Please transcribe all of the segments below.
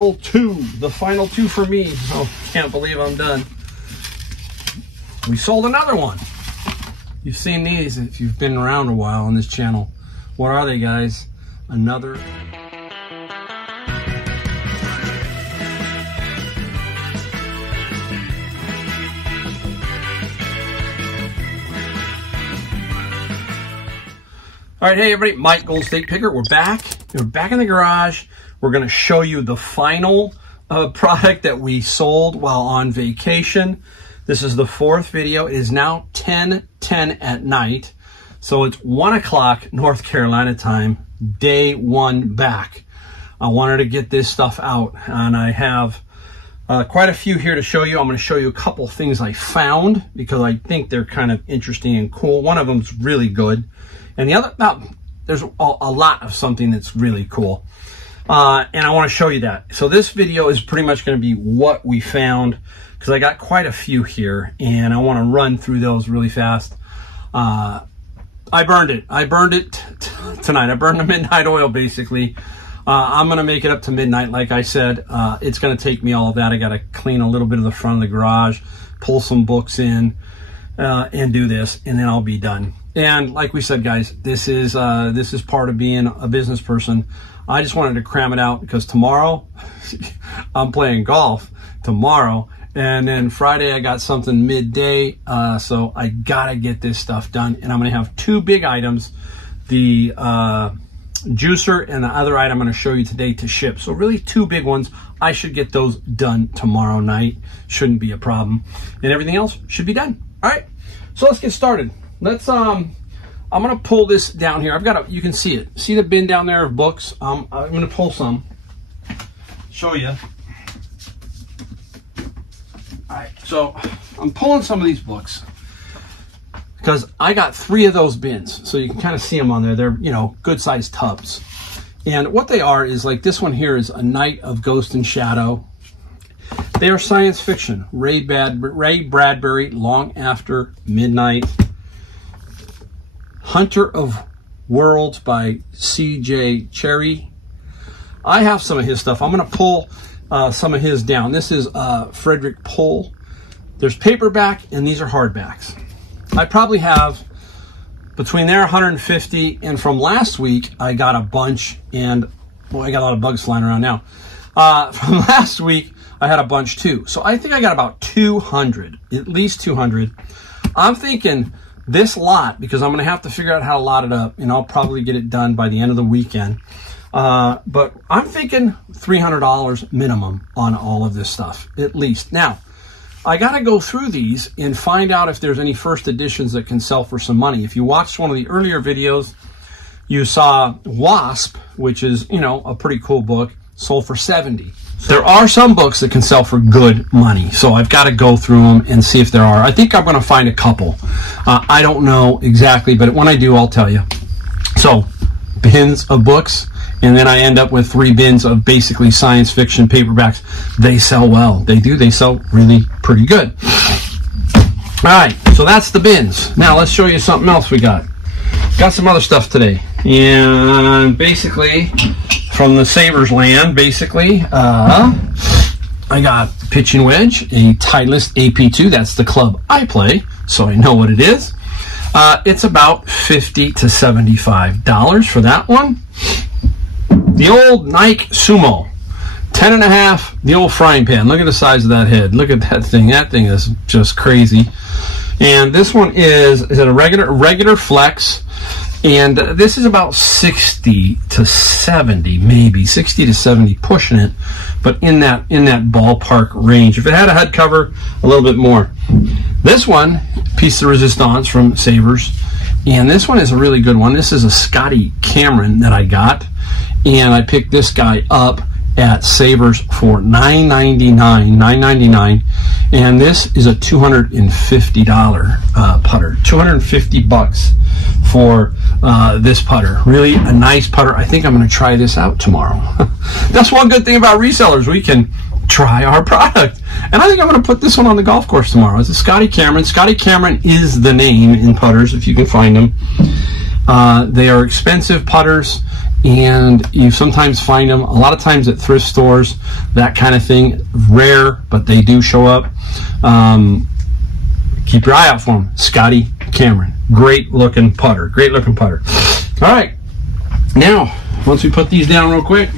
The final two for me. Oh, can't believe I'm done. We sold another one. You've seen these if you've been around a while on this channel. What are they, guys? Another. All right, hey everybody, Mike Gold State Picker. We're back. We're back in the garage. We're going to show you the final product that we sold while on vacation. This is the fourth video. It is now 10:10 at night. So it's 1 o'clock North Carolina time, day one back. I wanted to get this stuff out, and I have quite a few here to show you. I'm going to show you a couple things I found because I think they're kind of interesting and cool. One of them's really good. And the other, there's a lot of something that's really cool. And I want to show you that. So this video is pretty much going to be what we found, because I got quite a few here, and I want to run through those really fast. I burned it. I burned it tonight. I burned the midnight oil, basically. I'm going to make it up to midnight, like I said. It's going to take me all of that. I got to clean a little bit of the front of the garage, pull some books in, and do this, and then I'll be done. And like we said, guys, this is part of being a business person. I just wanted to cram it out because tomorrow I'm playing golf tomorrow, and then Friday I got something midday, so I gotta get this stuff done. And I'm gonna have two big items, the juicer and the other item I'm gonna show you today to ship. So really two big ones. I should get those done tomorrow night. Shouldn't be a problem, and everything else should be done. All right, so let's get started. Let's I'm gonna pull this down here. I've got you can see it. See the bin down there of books? I'm gonna pull some, show you. All right, so I'm pulling some of these books because I got 3 of those bins, so you can kind of see them on there. They're, you know, good sized tubs, and what they are is like this one here is A Night of Ghost and Shadow. They are science fiction. Ray Bradbury, Long After Midnight. Hunter of Worlds by C.J. Cherry. I have some of his stuff. I'm going to pull some of his down. This is Frederick Pohl. There's paperback, and these are hardbacks. I probably have between there 150, and from last week I got a bunch, and boy, I got a lot of bugs flying around now. From last week I had a bunch too. So I think I got about 200, at least 200. I'm thinking this lot, because I'm going to have to figure out how to lot it up, and I'll probably get it done by the end of the weekend. But I'm thinking $300 minimum on all of this stuff, at least. Now, I got to go through these and find out if there's any first editions that can sell for some money. If you watched one of the earlier videos, you saw Wasp, which is, you know, a pretty cool book, sold for $70. There are some books that can sell for good money, so I've got to go through them and see if there are. I think I'm going to find a couple. I don't know exactly, but when I do, I'll tell you. So, bins of books, and then I end up with 3 bins of basically science fiction paperbacks. They sell well. They do. They sell really pretty good. All right, so that's the bins. Now, let's show you something else we got. Got some other stuff today, and basically from the Savers land, basically, I got pitching wedge, a Titleist AP2. That's the club I play, so I know what it is. It's about $50 to $75 for that one. The old Nike Sumo, 10.5, the old frying pan. Look at the size of that head. Look at that thing. That thing is just crazy. And this one is it a regular flex? And this is about 60 to 70, maybe 60 to 70, pushing it, but in that ballpark range. If it had a head cover, a little bit more. This one, piece de resistance from Savers, and this one is a really good one. This is a Scotty Cameron that I got, and I picked this guy up at Savers for $9.99, and this is a $250 putter. 250 bucks for this putter. Really a nice putter. I think I'm going to try this out tomorrow. That's one good thing about resellers. We can try our product. And I think I'm going to put this one on the golf course tomorrow. It's a Scotty Cameron. Scotty Cameron is the name in putters, if you can find them. They are expensive putters, and you sometimes find them a lot of times at thrift stores, that kind of thing. Rare, but they do show up. Keep your eye out for them. Scotty Cameron, great looking putter, great looking putter. All right, now once we put these down real quick,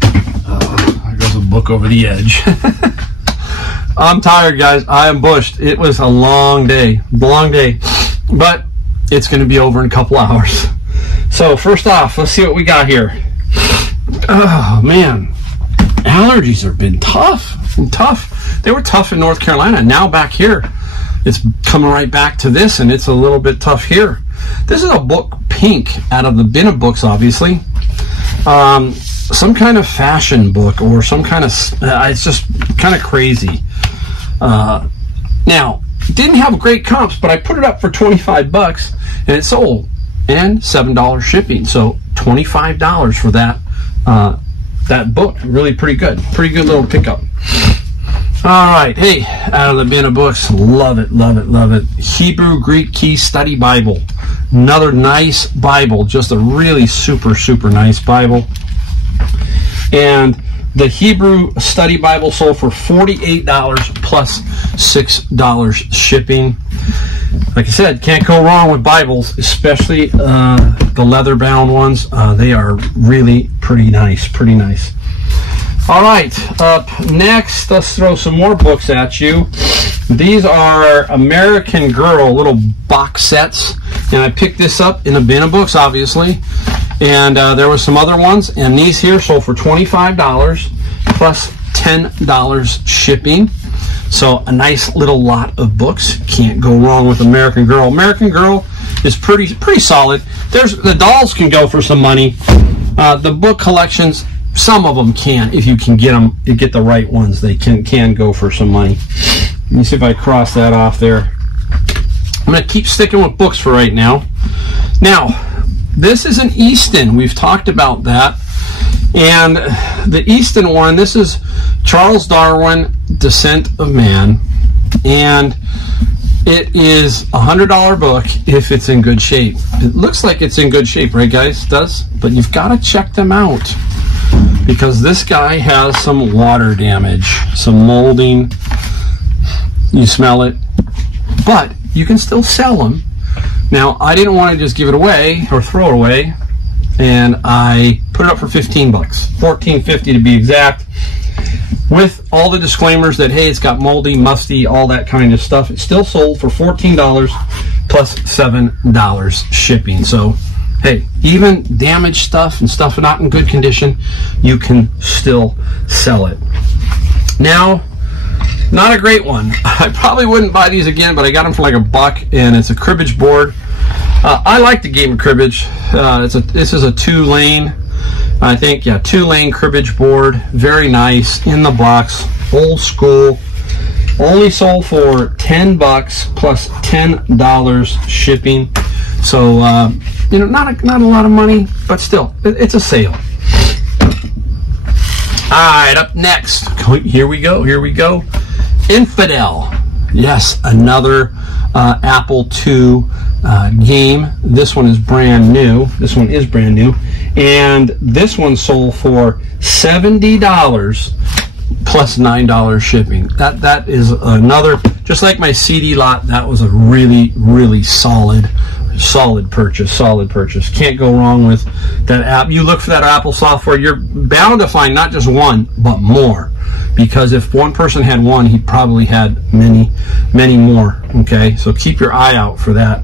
there goes a book over the edge. I'm tired, guys. I am bushed. It was a long day, but it's going to be over in a couple hours. So first off, let's see what we got here. Oh man, allergies have been tough. They were tough in North Carolina. Now back here, it's coming right back to this, and it's a little bit tough here. This is a book, pink, out of the bin of books, obviously. Some kind of fashion book or some kind of, it's just kind of crazy. Now, didn't have great comps, but I put it up for 25 bucks and it sold, and $7 shipping. So $25 for that, that book. Really pretty good little pickup. All right, hey, out of the bin of books, love it. Hebrew Greek Key Study Bible. Another nice Bible, just a really super nice Bible. And the Hebrew Study Bible sold for $48 plus $6 shipping. Like I said, can't go wrong with Bibles, especially the leather-bound ones. They are really pretty nice. All right, up next, let's throw some more books at you. These are American Girl little box sets, and I picked this up in a bin of books, obviously. And there were some other ones, and these here sold for $25 plus $10 shipping. So a nice little lot of books. Can't go wrong with American Girl. American Girl is pretty solid. The dolls can go for some money. The book collections, some of them can, if you can get them, you get the right ones, they can go for some money. Let me see if I cross that off there. I'm going to keep sticking with books for right now. Now, this is an Easton. We've talked about that. And the Easton one, this is Charles Darwin, Descent of Man. And it is a $100 book if it's in good shape. It looks like it's in good shape, right guys? It does? But you've got to check them out, because this guy has some water damage, some molding. You smell it. But you can still sell them. Now, I didn't want to just give it away or throw it away, and I put it up for 15 bucks, $14.50 to be exact, with all the disclaimers that, hey, it's got moldy, musty, all that kind of stuff. It's still sold for $14 plus $7 shipping. So, hey, even damaged stuff and stuff not in good condition, you can still sell it. Now, not a great one. I probably wouldn't buy these again, but I got them for like $1, and it's a cribbage board. I like the game of cribbage. This is a 2-lane, I think, yeah, 2-lane cribbage board. Very nice, in the box, old school. Only sold for 10 bucks plus $10 shipping. So, you know, not a lot of money, but still, it's a sale. All right, up next, here we go. Infidel. Yes, another Apple II game. This one is brand new. And this one sold for $70 plus $9 shipping. That is another, just like my CD lot, that was a really solid purchase. Can't go wrong with that app. You look for that Apple software, you're bound to find not just one, but more. Because if one person had one, he probably had many more. Okay, so keep your eye out for that.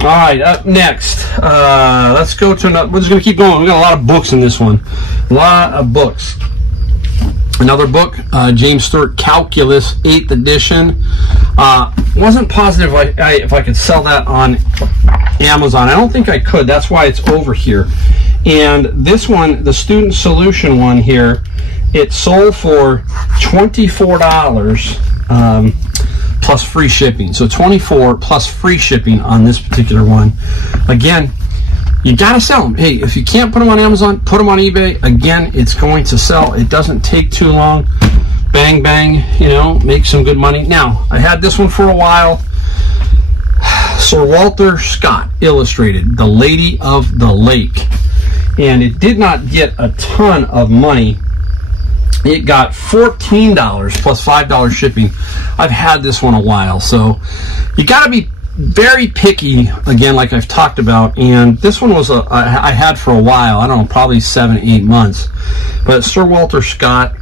All right, up next, let's go to another. We're just going to keep going. We got a lot of books in this one. A lot of books. Another book, James Stewart, Calculus, 8th edition. Wasn't positive if I could sell that on Amazon. I don't think I could. That's why it's over here. And this one, the Student Solution one here, it sold for $24 plus free shipping. So $24 plus free shipping on this particular one. Again, you got to sell them. Hey, if you can't put them on Amazon, put them on eBay. Again, it's going to sell. It doesn't take too long. Bang, bang, you know, make some good money. Now, I had this one for a while. Sir Walter Scott illustrated, The Lady of the Lake. And it did not get a ton of money. It got $14 plus $5 shipping. I've had this one a while, so you got to be very picky, again, like I've talked about. And this one was I had for a while, I don't know, probably 7-8 months. But Sir Walter Scott,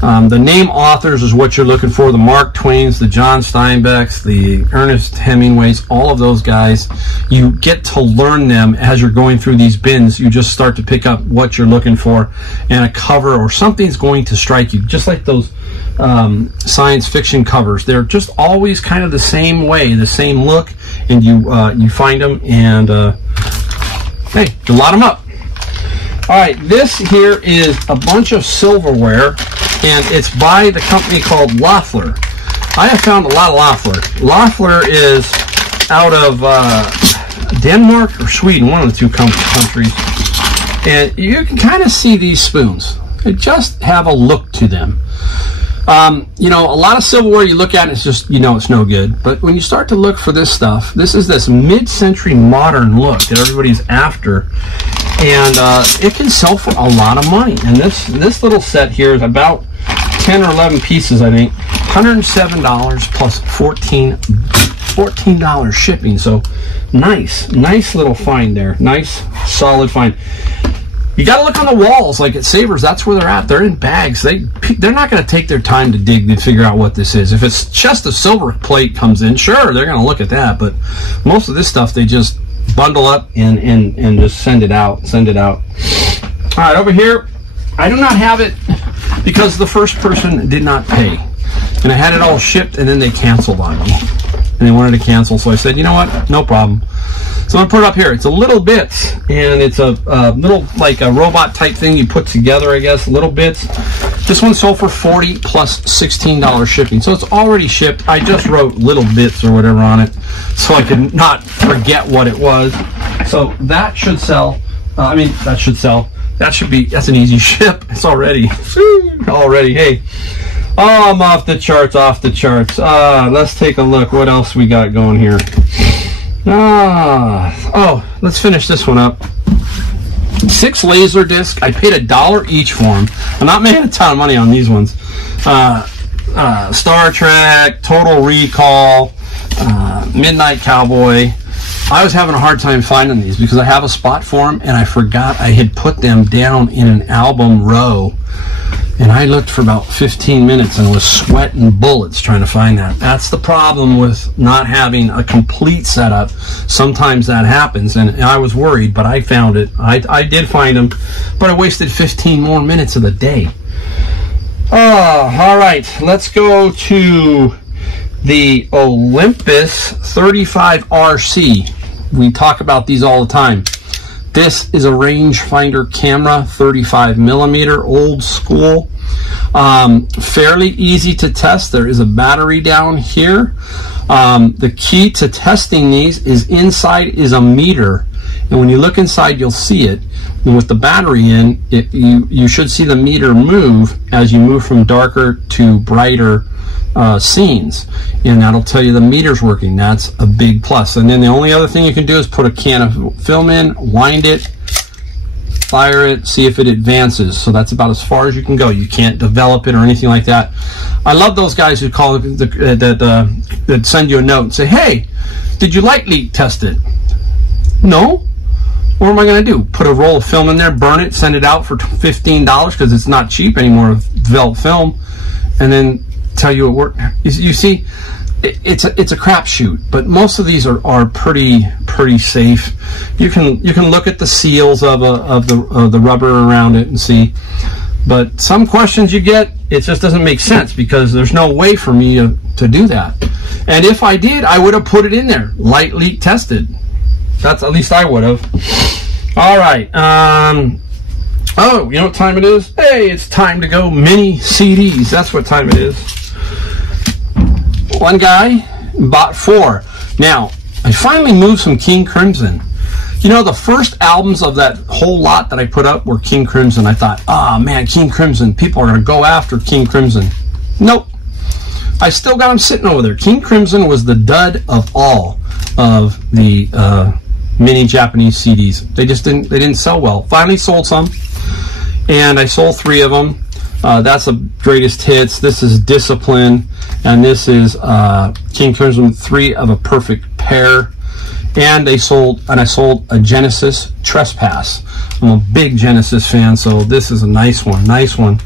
the name authors is what you're looking for. The Mark Twains, the John Steinbecks, the Ernest Hemingways, all of those guys. You get to learn them as you're going through these bins. You just start to pick up what you're looking for, and a cover or something's going to strike you. Just like those science fiction covers. They're just always kind of the same way, the same look, and you find them, and hey, you lot them up. All right, this here is a bunch of silverware, and it's by the company called Loeffler. I have found a lot of Loeffler. Loeffler is out of Denmark or Sweden, one of the two countries. And you can kind of see these spoons. They just have a look to them. You know, a lot of silverware you look at, it's just, you know, it's no good. But when you start to look for this stuff, this is this mid-century modern look that everybody's after. And it can sell for a lot of money. And this little set here is about 10 or 11 pieces, I think. $107 plus $14 shipping. So nice little find there. Nice, solid find. You got to look on the walls, like at Savers. That's where they're at. They're in bags. They're not going to take their time to dig to figure out what this is. If it's just a silver plate comes in, sure, they're going to look at that. But most of this stuff, they just bundle up and just send it out. All right, over here, I do not have it because the first person did not pay. And I had it all shipped, and then they canceled on me. And they wanted to cancel, so I said, you know what, no problem. So I'm going to put it up here. It's a little bits, and it's a little, like a robot type thing you put together, I guess, little bits. This one sold for $40 plus $16 shipping. So it's already shipped. I just wrote little bits or whatever on it so I could not forget what it was. So that should sell. That should sell. That's an easy ship. It's already. Hey. Oh, I'm off the charts. Let's take a look. What else we got going here? Let's finish this one up. 6 laser discs. I paid $1 each for them. I'm not making a ton of money on these ones. Star Trek, Total Recall, Midnight Cowboy. I was having a hard time finding these because I have a spot for them, and I forgot I had put them down in an album row. And I looked for about 15 minutes and was sweating bullets trying to find that. That's the problem with not having a complete setup. Sometimes that happens, and I was worried, but I found it. I did find them, but I wasted 15 more minutes of the day. All right, let's go to the Olympus 35RC. We talk about these all the time. This is a rangefinder camera, 35mm, old school. Fairly easy to test. There is a battery down here. The key to testing these is inside is a meter. And when you look inside, you'll see it. And with the battery in, you should see the meter move as you move from darker to brighter scenes, and that'll tell you the meter's working. That's a big plus. And then the only other thing you can do is put a can of film in, wind it, fire it, see if it advances. So that's about as far as you can go. You can't develop it or anything like that. I love those guys who call that send you a note and say, hey, did you light leak test it? No. What am I going to do? Put a roll of film in there, burn it, send it out for $15 because it's not cheap anymore to develop film, and then tell you it worked. You see, it's a crapshoot, but most of these are pretty safe. You can look at the seals of the rubber around it and see, but some questions you get, it just doesn't make sense because there's no way for me to do that. And if I did, I would have put it in there, light leak tested. That's, at least I would have. All right. Oh, you know what time it is? Hey, it's time to go mini CDs. That's what time it is. One guy bought 4. Now, I finally moved some King Crimson. You know, the first albums of that whole lot that I put up were King Crimson. I thought, oh man, King Crimson. People are going to go after King Crimson. Nope. I still got them sitting over there. King Crimson was the dud of all. of the mini Japanese CDs. They didn't sell well. Finally sold some, and I sold 3 of them. That's the greatest hits. This is Discipline, and this is King Crimson 3 of a Perfect Pair. And I sold a Genesis Trespass. I'm a big Genesis fan, so this is a nice one. Nice one.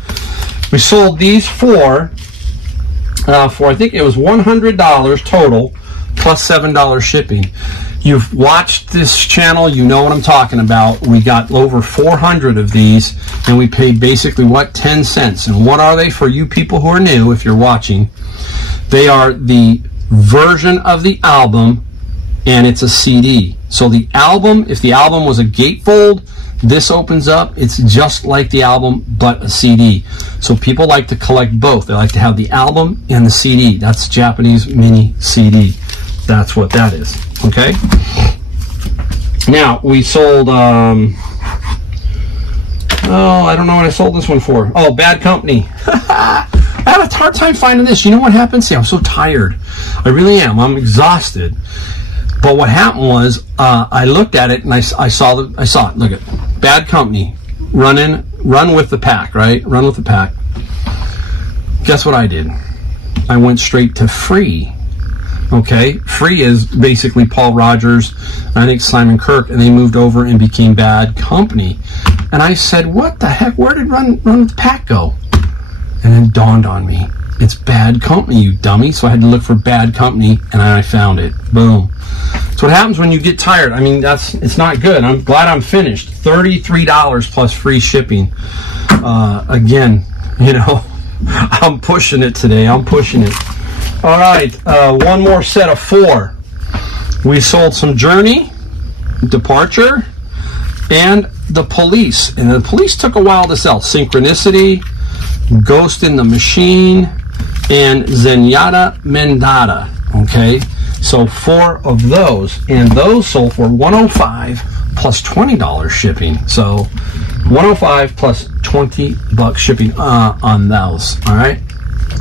We sold these for I think it was $100 total, plus $7 shipping. You've watched this channel, you know what I'm talking about. We got over 400 of these, and we paid basically, what, 10 cents. And what are they for you people who are new, if you're watching? They are the version of the album, and it's a CD. So the album, if the album was a gatefold, this opens up, it's just like the album, but a CD. So people like to collect both. They like to have the album and the CD. That's Japanese mini CD. That's what that is, okay? Now, we sold, oh, I don't know what I sold this one for. Oh, Bad Company. I had a hard time finding this. You know what happened? See, I'm so tired. I really am. I'm exhausted. But what happened was, I looked at it and I saw it. Look at Bad Company, run with the pack, right? Run with the pack. Guess what I did? I went straight to Free. Okay, Free is basically Paul Rogers, and I think Simon Kirk, and they moved over and became Bad Company. And I said, what the heck? Where did Run with the Pack go? And then it dawned on me, it's Bad Company, you dummy. So I had to look for Bad Company, and I found it. Boom. So what happens when you get tired? I mean, it's not good. I'm glad I'm finished. $33 plus free shipping. Again, you know, I'm pushing it today. I'm pushing it. All right, one more set of 4. We sold some Journey, Departure, and The Police. And The Police took a while to sell. Synchronicity, Ghost in the Machine, and Zenyatta Mendata. Okay, so 4 of those, and those sold for $105 plus $20 shipping. So $105 plus $20 shipping on those. All right,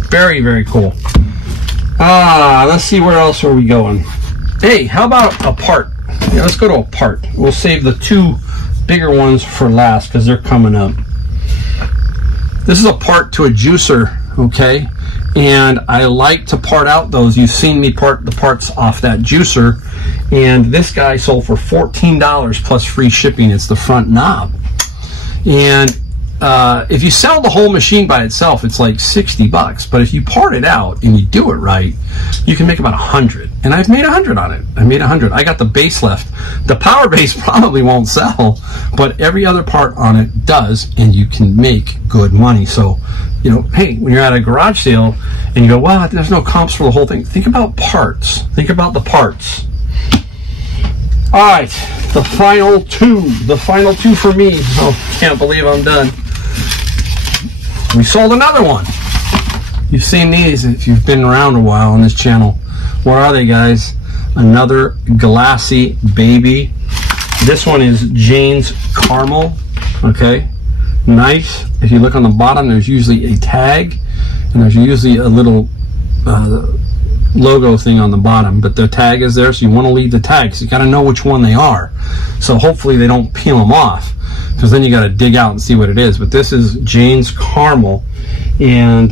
very, very cool. Let's see, where else are we going? Hey, how about a part? Yeah, let's go to a part. We'll save the 2 bigger ones for last because they're coming up. This is a part to a juicer, okay? And I like to part out those. You've seen me part the parts off that juicer. And this guy sold for $14 plus free shipping. It's the front knob. And if you sell the whole machine by itself, it's like $60. But if you part it out and you do it right, you can make about 100. And I've made 100 on it. I made 100. I got the base left. The power base probably won't sell, but every other part on it does, and you can make good money. So, you know, hey, when you're at a garage sale and you go, well, there's no comps for the whole thing, think about parts. Think about the parts. All right, the final 2. The final 2 for me. Oh, can't believe I'm done. We sold another one. You've seen these if you've been around a while on this channel. What are they, guys? Another glassy baby. This one is Jane's Caramel. Okay, nice. If you look on the bottom, there's usually a tag, and there's usually a little logo thing on the bottom, but the tag is there, so you want to leave the tags. You got to know which one they are. So hopefully they don't peel them off, because then you got to dig out and see what it is. But this is Jane's Caramel, and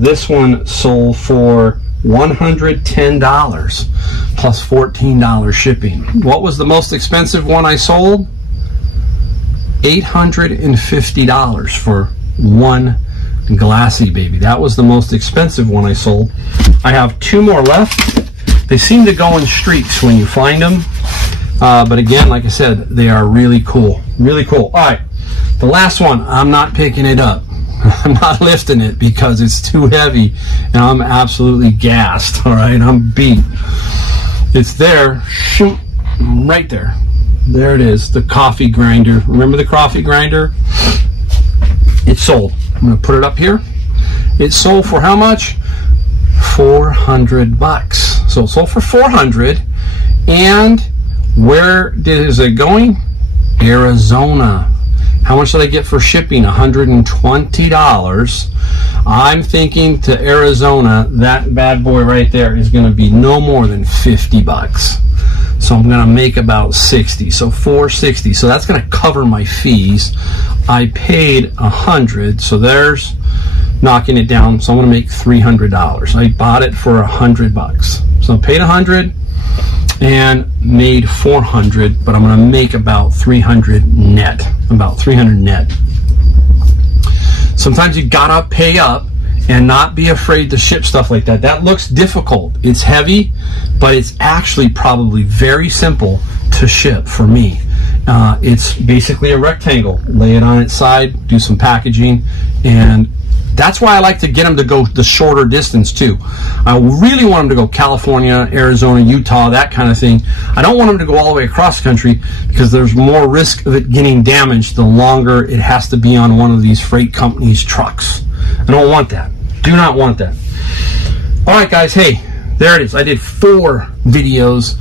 this one sold for $110 plus $14 shipping. What was the most expensive one I sold? $850 for one glassy baby. That was the most expensive one I sold. I have 2 more left. They seem to go in streaks when you find them. But again, like I said, they are really cool. Really cool. All right, the last one, I'm not picking it up. I'm not lifting it because it's too heavy, and I'm absolutely gassed. All right, I'm beat. It's there. Shoot, right there. There it is, the coffee grinder. Remember the coffee grinder? It sold. I'm going to put it up here. It sold for how much? $400. So it sold for $400. And where is it going? Arizona. How much did I get for shipping? $120. I'm thinking to Arizona, that bad boy right there is going to be no more than 50 bucks. So I'm going to make about 60. So 460. So that's going to cover my fees. I paid 100. So there's knocking it down. So I'm going to make $300. I bought it for 100 bucks. So I paid 100 and made 400, but I'm going to make about 300 net. About 300 net. Sometimes you gotta pay up and not be afraid to ship stuff like that. That looks difficult. It's heavy, but it's actually probably very simple to ship for me. It's basically a rectangle. Lay it on its side, do some packaging, and that's why I like to get them to go the shorter distance too. I really want them to go California, Arizona, Utah, that kind of thing. I don't want them to go all the way across the country because there's more risk of it getting damaged the longer it has to be on one of these freight companies' trucks. I don't want that. Do not want that. All right, guys. Hey, there it is. I did 4 videos.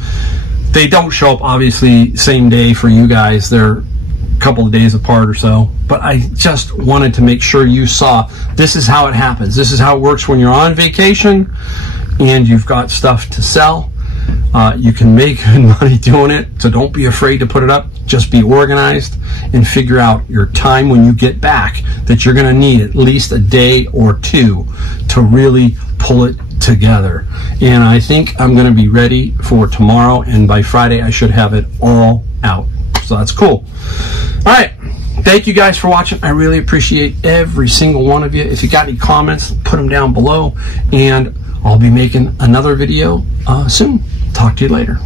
They don't show up, obviously, same day for you guys. They're couple of days apart or so, but I just wanted to make sure you saw this is how it happens. This is how it works when you're on vacation and you've got stuff to sell. You can make good money doing it, so don't be afraid to put it up. Just be organized and figure out your time when you get back that you're going to need at least a day or 2 to really pull it together. And I think I'm going to be ready for tomorrow, and by Friday I should have it all out. So that's cool. All right. Thank you guys for watching. I really appreciate every single one of you. If you got any comments, put them down below, and I'll be making another video soon. Talk to you later.